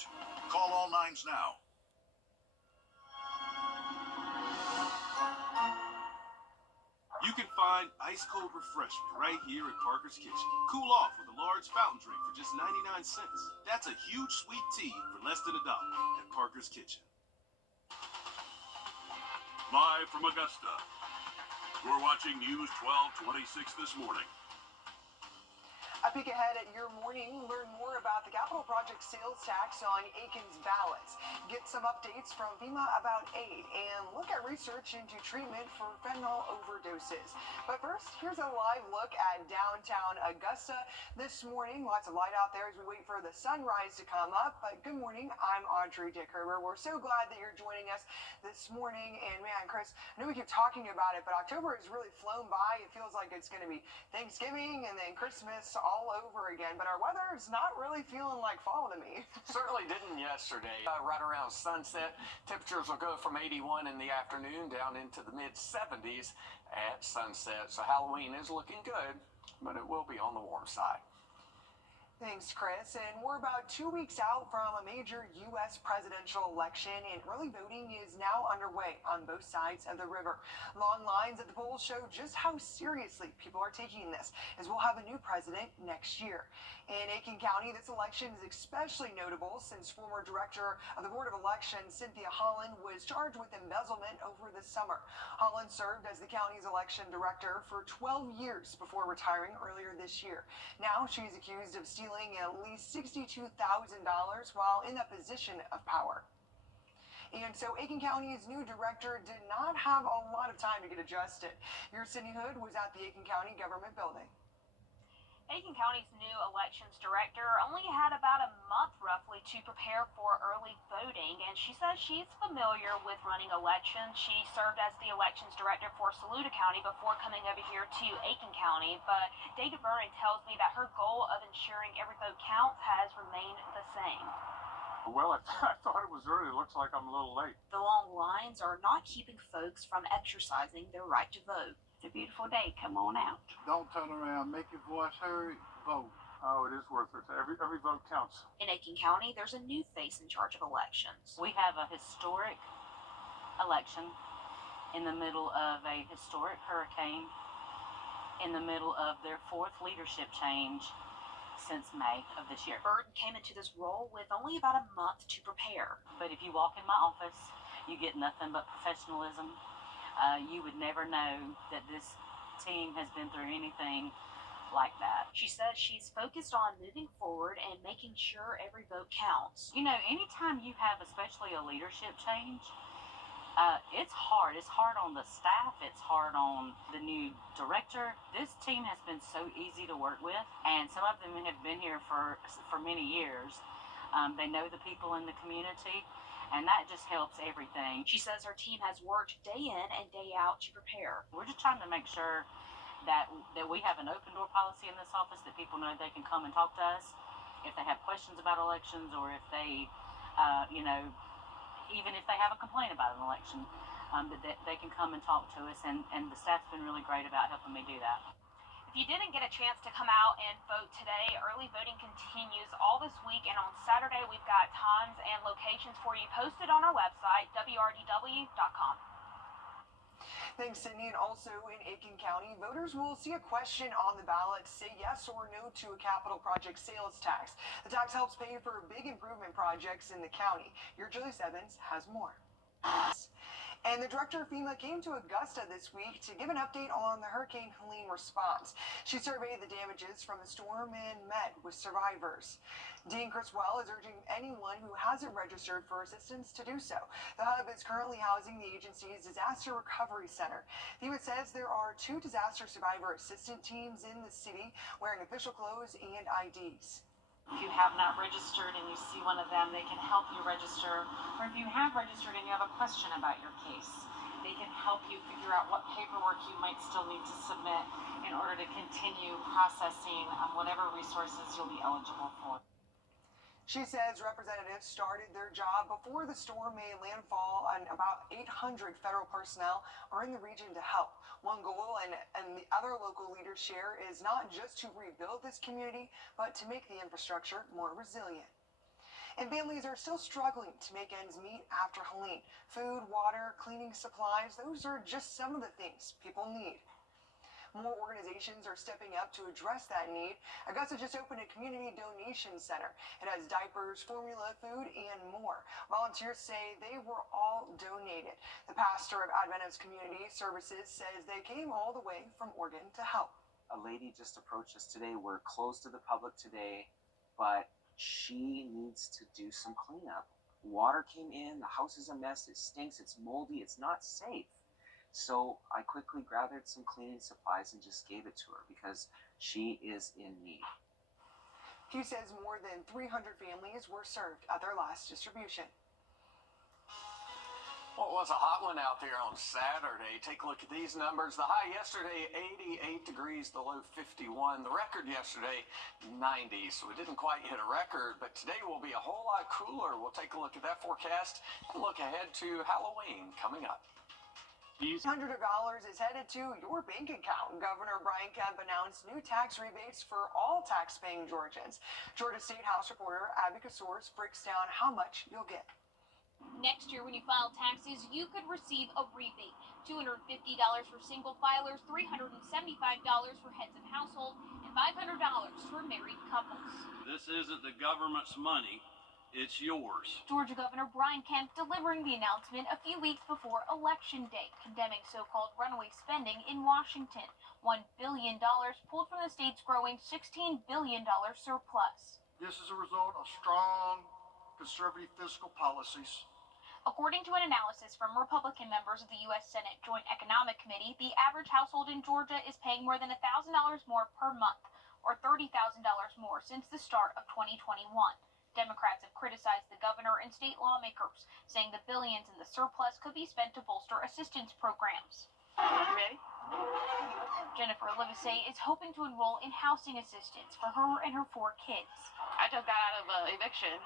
support. Call all nines now. You can find ice-cold refreshment right here at Parker's Kitchen. Cool off with a large fountain drink for just 99 cents. That's a huge sweet tea for less than $1 at Parker's Kitchen. Live from Augusta, you're watching News 1226 this morning. A peek ahead at your morning, learn more about the capital project sales tax on Aiken's ballots. Get some updates from FEMA about aid and look at research into treatment for fentanyl overdoses. But first, here's a live look at downtown Augusta this morning. Lots of light out there as we wait for the sunrise to come up. But good morning, I'm Audrey Dickerber. We're so glad that you're joining us this morning. And man, Chris, I know we keep talking about it, but October has really flown by. It feels like it's going to be Thanksgiving and then Christmas all over again, but our weather is not really feeling like fall to me. Certainly didn't yesterday. Right around sunset, temperatures will go from 81 in the afternoon down into the mid 70s at sunset. So Halloween is looking good, but it will be on the warm side. Thanks, Chris. And we're about 2 weeks out from a major U.S. presidential election, and early voting is now underway on both sides of the river. Long lines at the polls show just how seriously people are taking this, as we'll have a new president next year. In Aiken County, this election is especially notable since former director of the Board of Elections, Cynthia Holland, was charged with embezzlement over the summer. Holland served as the county's election director for 12 years before retiring earlier this year. Now she's accused of stealing at least $62,000 while in a position of power. And so Aiken County's new director did not have a lot of time to get adjusted. Your Cindy Hood was at the Aiken County Government Building. Aiken County's new elections director only had about a month roughly to prepare for early voting, and she says she's familiar with running elections. She served as the elections director for Saluda County before coming over here to Aiken County, but David Burren tells me that her goal of ensuring every vote counts has remained the same. Well, I thought it was early. It looks like I'm a little late. The long lines are not keeping folks from exercising their right to vote. It's a beautiful day. Come on out. Don't turn around. Make your voice heard. Vote. Oh, it is worth it. Every vote counts. In Aiken County, there's a new face in charge of elections. We have a historic election in the middle of a historic hurricane, in the middle of their fourth leadership change since May of this year. Burden came into this role with only about a month to prepare. But if you walk in my office, you get nothing but professionalism. You would never know that this team has been through anything like that. She says she's focused on moving forward and making sure every vote counts. You know, anytime you have especially a leadership change, it's hard. It's hard on the staff. It's hard on the new director. This team has been so easy to work with, and some of them have been here for many years. They know the people in the community, and that just helps everything. She says her team has worked day in and day out to prepare. We're just trying to make sure that we have an open door policy in this office, that people know they can come and talk to us if they have questions about elections, or if they, even if they have a complaint about an election, that they can come and talk to us, and the staff's been really great about helping me do that. If you didn't get a chance to come out and vote today, early voting continues all this week, and on Saturday we've got times and locations for you posted on our website, WRDW.com. Thanks, Cindy. And also in Aiken County, voters will see a question on the ballot say yes or no to a capital project sales tax. The tax helps pay for big improvement projects in the county. Your Julie Evans has more. And the director of FEMA came to Augusta this week to give an update on the Hurricane Helene response. She surveyed the damages from the storm and met with survivors. Dean Criswell is urging anyone who hasn't registered for assistance to do so. The hub is currently housing the agency's Disaster Recovery Center. FEMA says there are 2 disaster survivor assistant teams in the city wearing official clothes and IDs. If you have not registered and you see one of them, they can help you register. Or if you have registered and you have a question about your case, they can help you figure out what paperwork you might still need to submit in order to continue processing whatever resources you'll be eligible for. She says representatives started their job before the storm made landfall, and about 800 federal personnel are in the region to help. One goal and the other local leaders share is not just to rebuild this community, but to make the infrastructure more resilient. And And families are still struggling to make ends meet after Helene. Food, water, cleaning supplies, those are just some of the things people need. More organizations are stepping up to address that need. Augusta just opened a community donation center. It has diapers, formula, food, and more. Volunteers say they were all donated. The pastor of Adventist Community Services says they came all the way from Oregon to help. A lady just approached us today. We're closed to the public today, but she needs to do some cleanup. Water came in, the house is a mess, it stinks, it's moldy, it's not safe. So I quickly gathered some cleaning supplies and just gave it to her because she is in need. He says more than 300 families were served at their last distribution. Well, it was a hot one out there on Saturday. Take a look at these numbers. The high yesterday, 88 degrees, the low 51. The record yesterday, 90. So we didn't quite hit a record, but today will be a whole lot cooler. We'll take a look at that forecast and look ahead to Halloween coming up. $100 is headed to your bank account. Governor Brian Kemp announced new tax rebates for all tax-paying Georgians. Georgia State House reporter Abby Kasouris breaks down how much you'll get. Next year, when you file taxes, you could receive a rebate. $250 for single filers, $375 for heads of household, and $500 for married couples. This isn't the government's money. It's yours. Georgia Governor Brian Kemp delivering the announcement a few weeks before Election Day, condemning so-called runaway spending in Washington. $1 billion pulled from the state's growing $16 billion surplus. This is a result of strong conservative fiscal policies. According to an analysis from Republican members of the U.S. Senate Joint Economic Committee, the average household in Georgia is paying more than $1,000 more per month, or $30,000 more since the start of 2021. Democrats have criticized the governor and state lawmakers, saying the billions in the surplus could be spent to bolster assistance programs. Ready? Jennifer Livesay is hoping to enroll in housing assistance for her and her 4 kids. I just got out of eviction,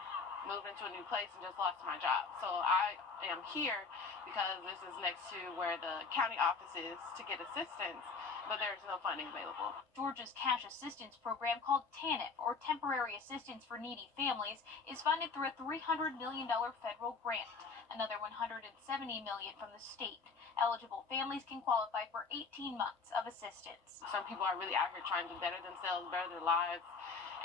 moved into a new place, and just lost my job. So I am here because this is next to where the county office is to get assistance, but there's no funding available. Georgia's cash assistance program called TANF, or Temporary Assistance for Needy Families, is funded through a $300 million federal grant, another $170 million from the state. Eligible families can qualify for 18 months of assistance. Some people are really out here trying to better themselves, better their lives,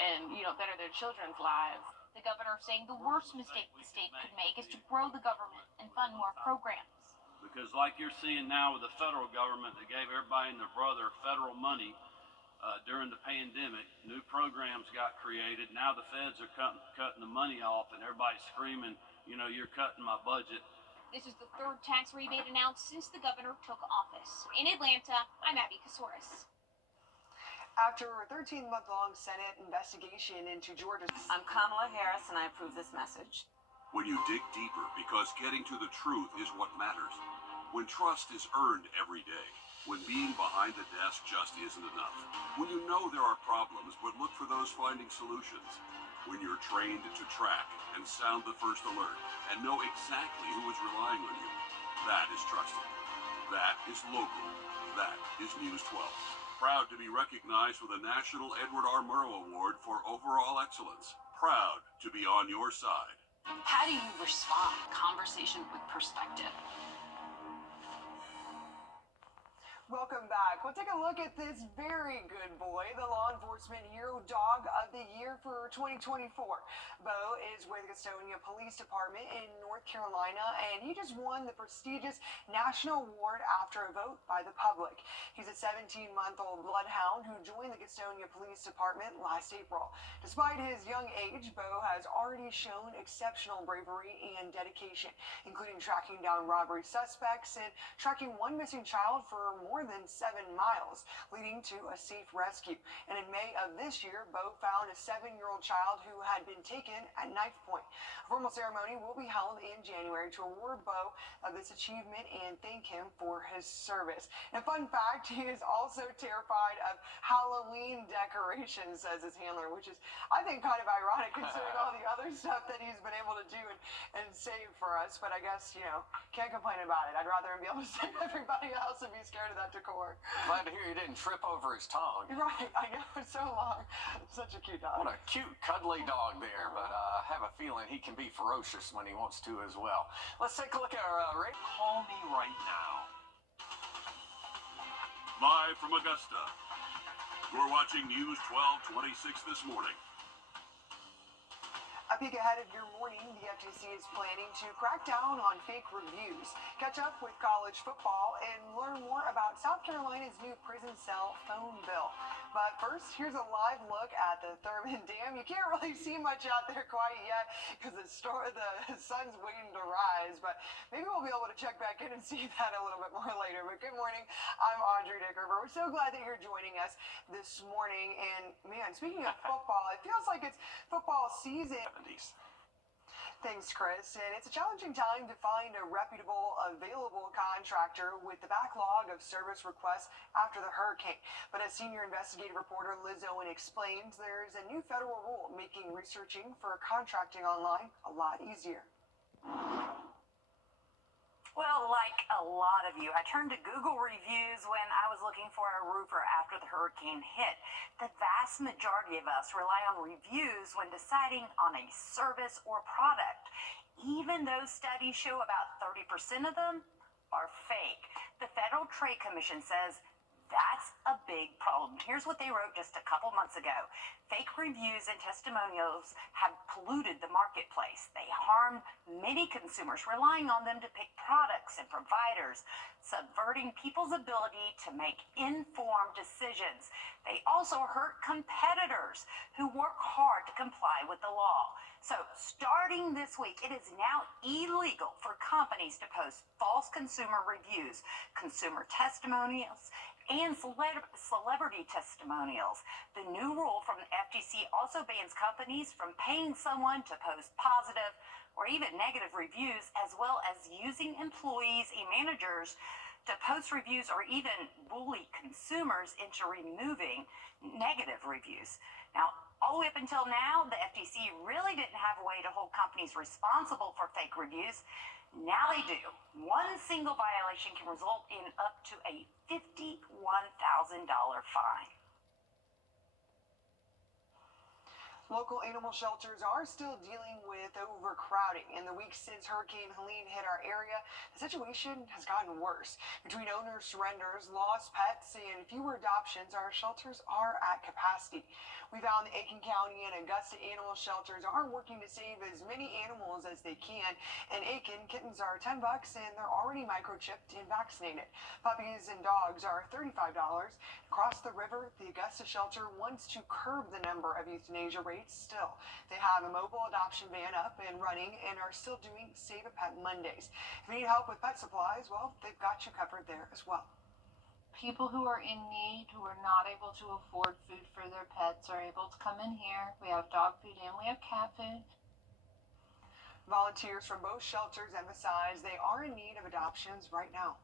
and, better their children's lives. The governor saying the worst mistake the state could make is to grow the government and fund more programs. Because like you're seeing now with the federal government that gave everybody and their brother federal money during the pandemic, new programs got created. Now the feds are cutting the money off, and everybody's screaming, you're cutting my budget. This is the 3rd tax rebate announced since the governor took office. In Atlanta, I'm Abby Kasouris. After a 13-month-long Senate investigation into Georgia's... I'm Kamala Harris, and I approve this message. When you dig deeper, because getting to the truth is what matters. When trust is earned every day. When being behind the desk just isn't enough. When you know there are problems, but look for those finding solutions. When you're trained to track and sound the first alert and know exactly who is relying on you. That is trusted. That is local. That is News 12. Proud to be recognized with a National Edward R. Murrow Award for overall excellence. Proud to be on your side. How do you respond? Conversation with perspective. Welcome back. We'll take a look at this very good boy, the law enforcement hero dog of the year for 2024. Bo is with the Gastonia Police Department in North Carolina, and he just won the prestigious national award after a vote by the public. He's a 17-month-old bloodhound who joined the Gastonia Police Department last April. Despite his young age, Bo has already shown exceptional bravery and dedication, including tracking down robbery suspects and tracking one missing child for more than 7 miles, leading to a safe rescue. And in May of this year, Bo found a 7-year-old child who had been taken at knife point. A formal ceremony will be held in January to award Bo this achievement and thank him for his service. And a fun fact, he is also terrified of Halloween decorations, says his handler, which is, I think, kind of ironic considering all the other stuff that he's been able to do and save for us. But I guess, can't complain about it. I'd rather him be able to save everybody else and be scared of that that decor. Glad to hear you didn't trip over his tongue. Right, I know, it's so long. Such a cute dog. What a cute, cuddly dog there, but I have a feeling he can be ferocious when he wants to as well. Let's take a look at our rate. Call me right now. Live from Augusta, you're watching News 1226 this morning. A peek ahead of your morning, the FTC is planning to crack down on fake reviews, catch up with college football, and learn more about South Carolina's new prison cell phone bill. But first, here's a live look at the Thurman Dam. You can't really see much out there quite yet because the sun's waiting to rise, but maybe we'll be able to check back in and see that a little bit more later. But good morning, I'm Audrey Dickerver. We're so glad that you're joining us this morning. And man, speaking of football, it feels like it's football season. Thanks, Chris. And it's a challenging time to find a reputable, available contractor with the backlog of service requests after the hurricane. But as senior investigative reporter Liz Owen explains, there's a new federal rule making researching for contracting online a lot easier. Well, like a lot of you, I turned to Google reviews when I was looking for a roofer after the hurricane hit. The vast majority of us rely on reviews when deciding on a service or product. Even though studies show about 30% of them are fake. The Federal Trade Commission says that's a big problem. Here's what they wrote just a couple months ago. Fake reviews and testimonials have polluted the marketplace. They harm many consumers, relying on them to pick products and providers, subverting people's ability to make informed decisions. They also hurt competitors who work hard to comply with the law. So starting this week, it is now illegal for companies to post false consumer reviews, consumer testimonials, and celebrity testimonials. The new rule from the FTC also bans companies from paying someone to post positive or even negative reviews, as well as using employees and managers to post reviews or even bully consumers into removing negative reviews. Now, all the way up until now, the FTC really didn't have a way to hold companies responsible for fake reviews. Now they do. One single violation can result in up to a $51,000 fine. Local animal shelters are still dealing with overcrowding. In the weeks since Hurricane Helene hit our area, the situation has gotten worse. Between owner surrenders, lost pets, and fewer adoptions, our shelters are at capacity. We found the Aiken County and Augusta animal shelters are working to save as many animals as they can. In Aiken, kittens are $10 and they're already microchipped and vaccinated. Puppies and dogs are $35. Across the river, the Augusta shelter wants to curb the number of euthanasia rates still. They have a mobile adoption van up and running and are still doing Save a Pet Mondays. If you need help with pet supplies, well, they've got you covered there as well. People who are in need, who are not able to afford food for their pets, are able to come in here. We have dog food and we have cat food. Volunteers from both shelters emphasize they are in need of adoptions right now.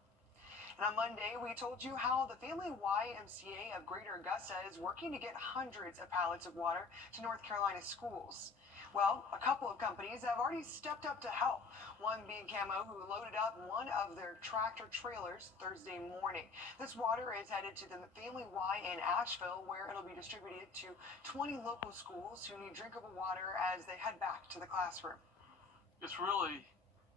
And on Monday, we told you how the Family YMCA of Greater Augusta is working to get hundreds of pallets of water to North Carolina schools. Well, a couple of companies have already stepped up to help, one being Camo, who loaded up one of their tractor trailers Thursday morning. This water is headed to the Family Y in Asheville, where it'll be distributed to 20 local schools who need drinkable water as they head back to the classroom. It's really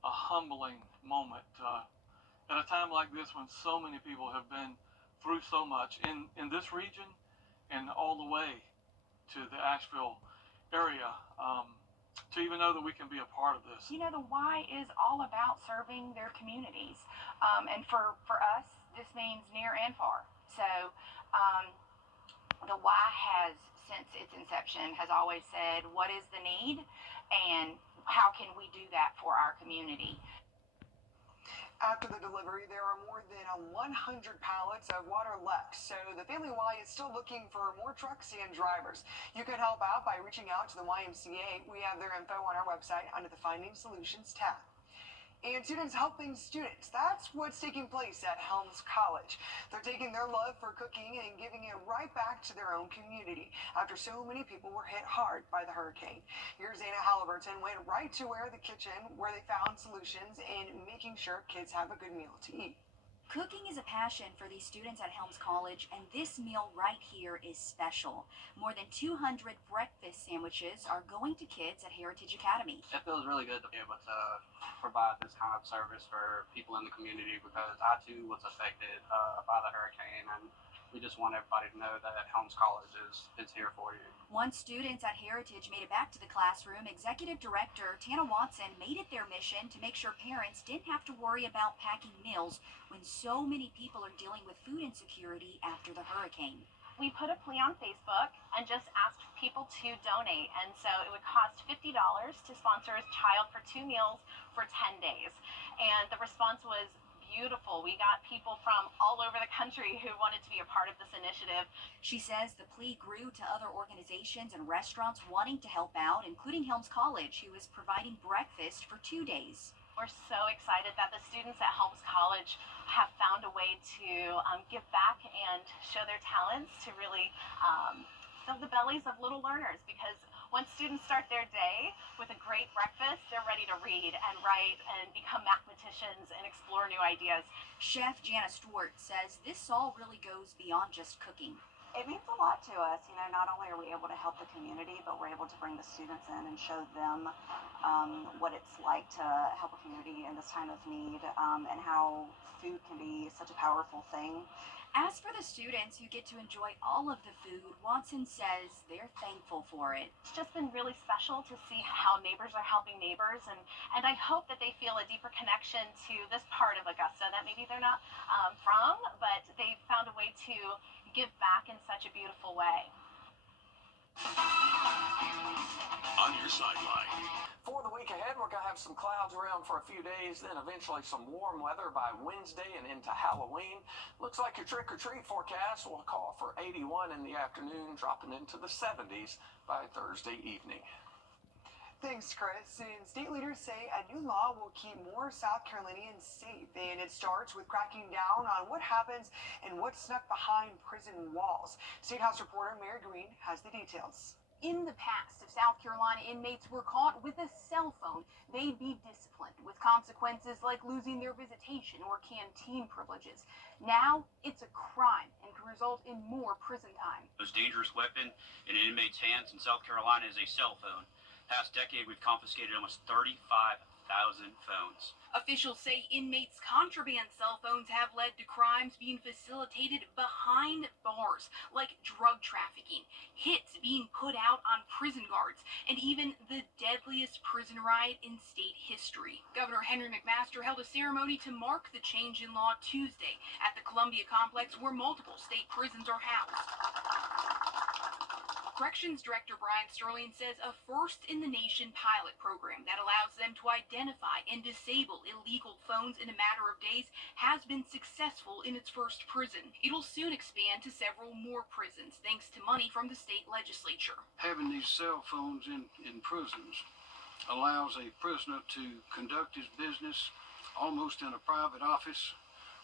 a humbling moment at a time like this when so many people have been through so much in this region and all the way to the Asheville area, to even know that we can be a part of this. You know, the Y is all about serving their communities. And for us, this means near and far. So the Y has, since its inception, has always said, what is the need and how can we do that for our community? After the delivery, there are more than 100 pallets of water left, so the Family Y is still looking for more trucks and drivers. You can help out by reaching out to the YMCA. We have their info on our website under the Finding Solutions tab. And students helping students. That's what's taking place at Helms College. They're taking their love for cooking and giving it right back to their own community after so many people were hit hard by the hurricane. Here's Anna Halliburton went right to the kitchen where they found solutions in making sure kids have a good meal to eat. Cooking is a passion for these students at Helms College, and this meal right here is special. More than 200 breakfast sandwiches are going to kids at Heritage Academy. It feels really good to be able to provide this kind of service for people in the community because I too was affected by the hurricane, and we just want everybody to know that Helms College is here for you. Once students at Heritage made it back to the classroom, Executive Director Tana Watson made it their mission to make sure parents didn't have to worry about packing meals when so many people are dealing with food insecurity after the hurricane. We put a plea on Facebook and just asked people to donate, and so it would cost $50 to sponsor a child for 2 meals for 10 days. And the response was beautiful. We got people from all over the country who wanted to be a part of this initiative. She says the plea grew to other organizations and restaurants wanting to help out, including Helms College, who is providing breakfast for 2 days. We're so excited that the students at Helms College have found a way to give back and show their talents to really fill the bellies of little learners, because once students start their day with a great breakfast, they're ready to read and write and become mathematicians and explore new ideas. Chef Jana Stewart says this all really goes beyond just cooking. It means a lot to us. You know, not only are we able to help the community, but we're able to bring the students in and show them what it's like to help a community in this time of need, and how food can be such a powerful thing. As for the students who get to enjoy all of the food, Watson says they're thankful for it. It's just been really special to see how neighbors are helping neighbors, and I hope that they feel a deeper connection to this part of Augusta that maybe they're not from, but they found a way to give back in such a beautiful way. On your sideline. For the week ahead, we're going to have some clouds around for a few days, then eventually some warm weather by Wednesday and into Halloween. Looks like your trick-or-treat forecast will call for 81 in the afternoon, dropping into the 70s by Thursday evening. Thanks, Chris. And state leaders say a new law will keep more South Carolinians safe, and it starts with cracking down on what happens and what's snuck behind prison walls. State House reporter Mary Green has the details. In the past, if South Carolina inmates were caught with a cell phone, they'd be disciplined with consequences like losing their visitation or canteen privileges. Now, it's a crime and can result in more prison time. The most dangerous weapon in an inmate's hands in South Carolina is a cell phone. Past decade, we've confiscated almost 35,000 phones. Officials say inmates' contraband cell phones have led to crimes being facilitated behind bars, like drug trafficking, hits being put out on prison guards, and even the deadliest prison riot in state history. Governor Henry McMaster held a ceremony to mark the change in law Tuesday at the Columbia complex, where multiple state prisons are housed. Corrections Director Brian Sterling says a first-in-the-nation pilot program that allows them to identify and disable illegal phones in a matter of days has been successful in its first prison. It'll soon expand to several more prisons, thanks to money from the state legislature. Having these cell phones in prisons allows a prisoner to conduct his business almost in a private office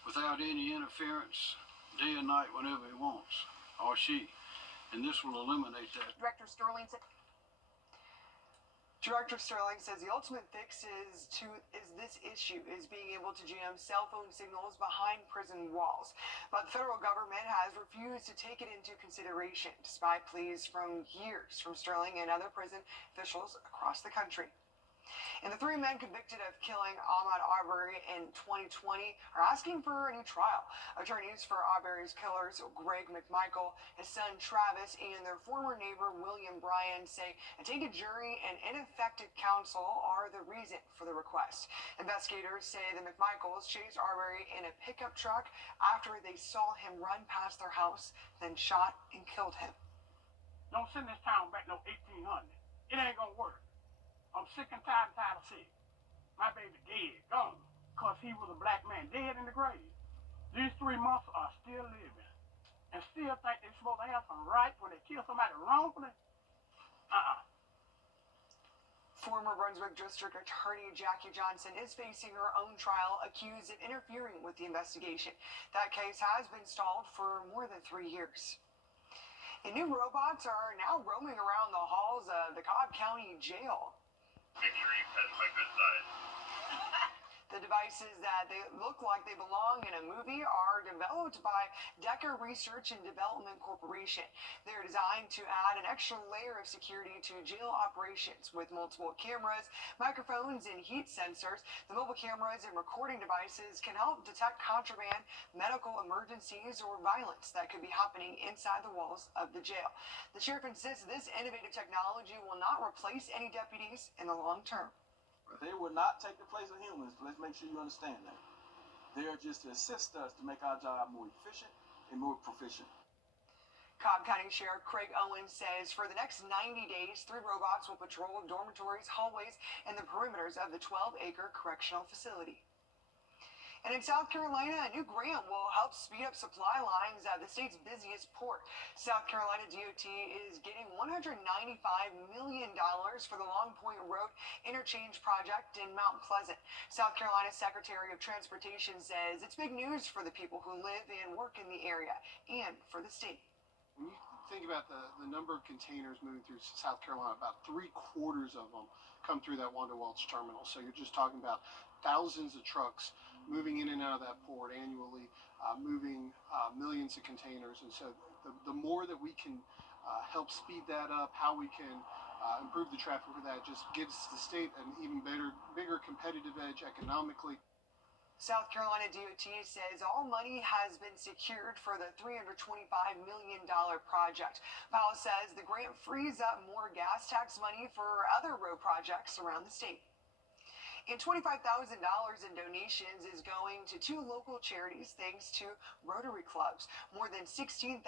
without any interference, day and night, whenever he wants, or she. And this will eliminate that. Director Sterling says the ultimate fix is this issue is being able to jam cell phone signals behind prison walls. But the federal government has refused to take it into consideration, despite pleas from years from Sterling and other prison officials across the country. And the 3 men convicted of killing Ahmaud Arbery in 2020 are asking for a new trial. Attorneys for Arbery's killers, Greg McMichael, his son Travis, and their former neighbor William Bryan, say a tainted jury and ineffective counsel are the reason for the request. Investigators say the McMichaels chased Arbery in a pickup truck after they saw him run past their house, then shot and killed him. Don't send this town back no 1800. It ain't gonna work. I'm sick and tired of sick. My baby dead, gone, because he was a black man, dead in the grave. These 3 months are still living, and still think they're supposed to have some rights when they kill somebody wrongfully? Former Brunswick District Attorney Jackie Johnson is facing her own trial, accused of interfering with the investigation. That case has been stalled for more than 3 years. And new robots are now roaming around the halls of the Cobb County Jail. Make sure you touch my good side. The device devices that they look like they belong in a movie are developed by Decker Research and Development Corporation. They're designed to add an extra layer of security to jail operations with multiple cameras, microphones, and heat sensors. The mobile cameras and recording devices can help detect contraband, medical emergencies, or violence that could be happening inside the walls of the jail. The sheriff insists this innovative technology will not replace any deputies in the long term. They will not take the place of humans. Let's make sure you understand that. They are just to assist us to make our job more efficient and more proficient. Cobb County Sheriff Craig Owens says for the next 90 days, 3 robots will patrol dormitories, hallways, and the perimeters of the 12-acre correctional facility. And in South Carolina, a new grant will help speed up supply lines at the state's busiest port. South Carolina DOT is getting $195 million for the Long Point Road Interchange Project in Mount Pleasant. South Carolina Secretary of Transportation says it's big news for the people who live and work in the area and for the state. When you think about the number of containers moving through South Carolina, about 3/4 of them come through that Wanda Welch terminal. So you're just talking about thousands of trucks moving in and out of that port annually, moving millions of containers. And so the more that we can help speed that up, how we can improve the traffic for that just gives the state an even bigger competitive edge economically. South Carolina DOT says all money has been secured for the $325 million project. Powell says the grant frees up more gas tax money for other road projects around the state. And $25,000 in donations is going to 2 local charities thanks to Rotary Clubs. More than $16,000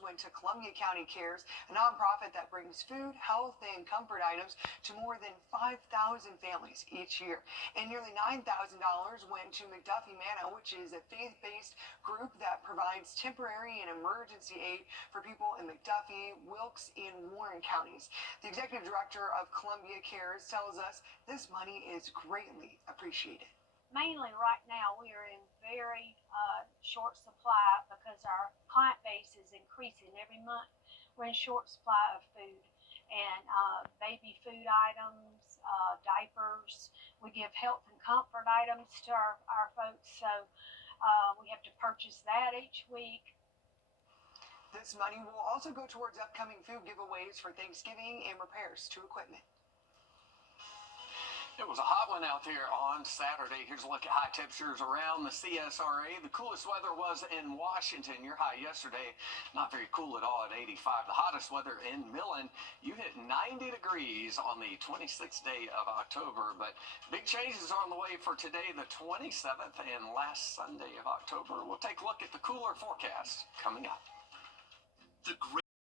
went to Columbia County Cares, a nonprofit that brings food, health, and comfort items to more than 5,000 families each year. And nearly $9,000 went to McDuffie Manna, which is a faith-based group that provides temporary and emergency aid for people in McDuffie, Wilkes, and Warren counties. The executive director of Columbia Cares tells us this money is greatly appreciated. Mainly right now we are in very short supply because our client base is increasing every month. We're in short supply of food and baby food items, diapers. We give health and comfort items to our folks, so we have to purchase that each week. This money will also go towards upcoming food giveaways for Thanksgiving and repairs to equipment. It was a hot one out there on Saturday. Here's a look at high temperatures around the CSRA. The coolest weather was in Washington. Your high yesterday, not very cool at all at 85. The hottest weather in Millen, you hit 90 degrees on the 26th day of October. But big changes are on the way for today, the 27th, and last Sunday of October. We'll take a look at the cooler forecast coming up. The great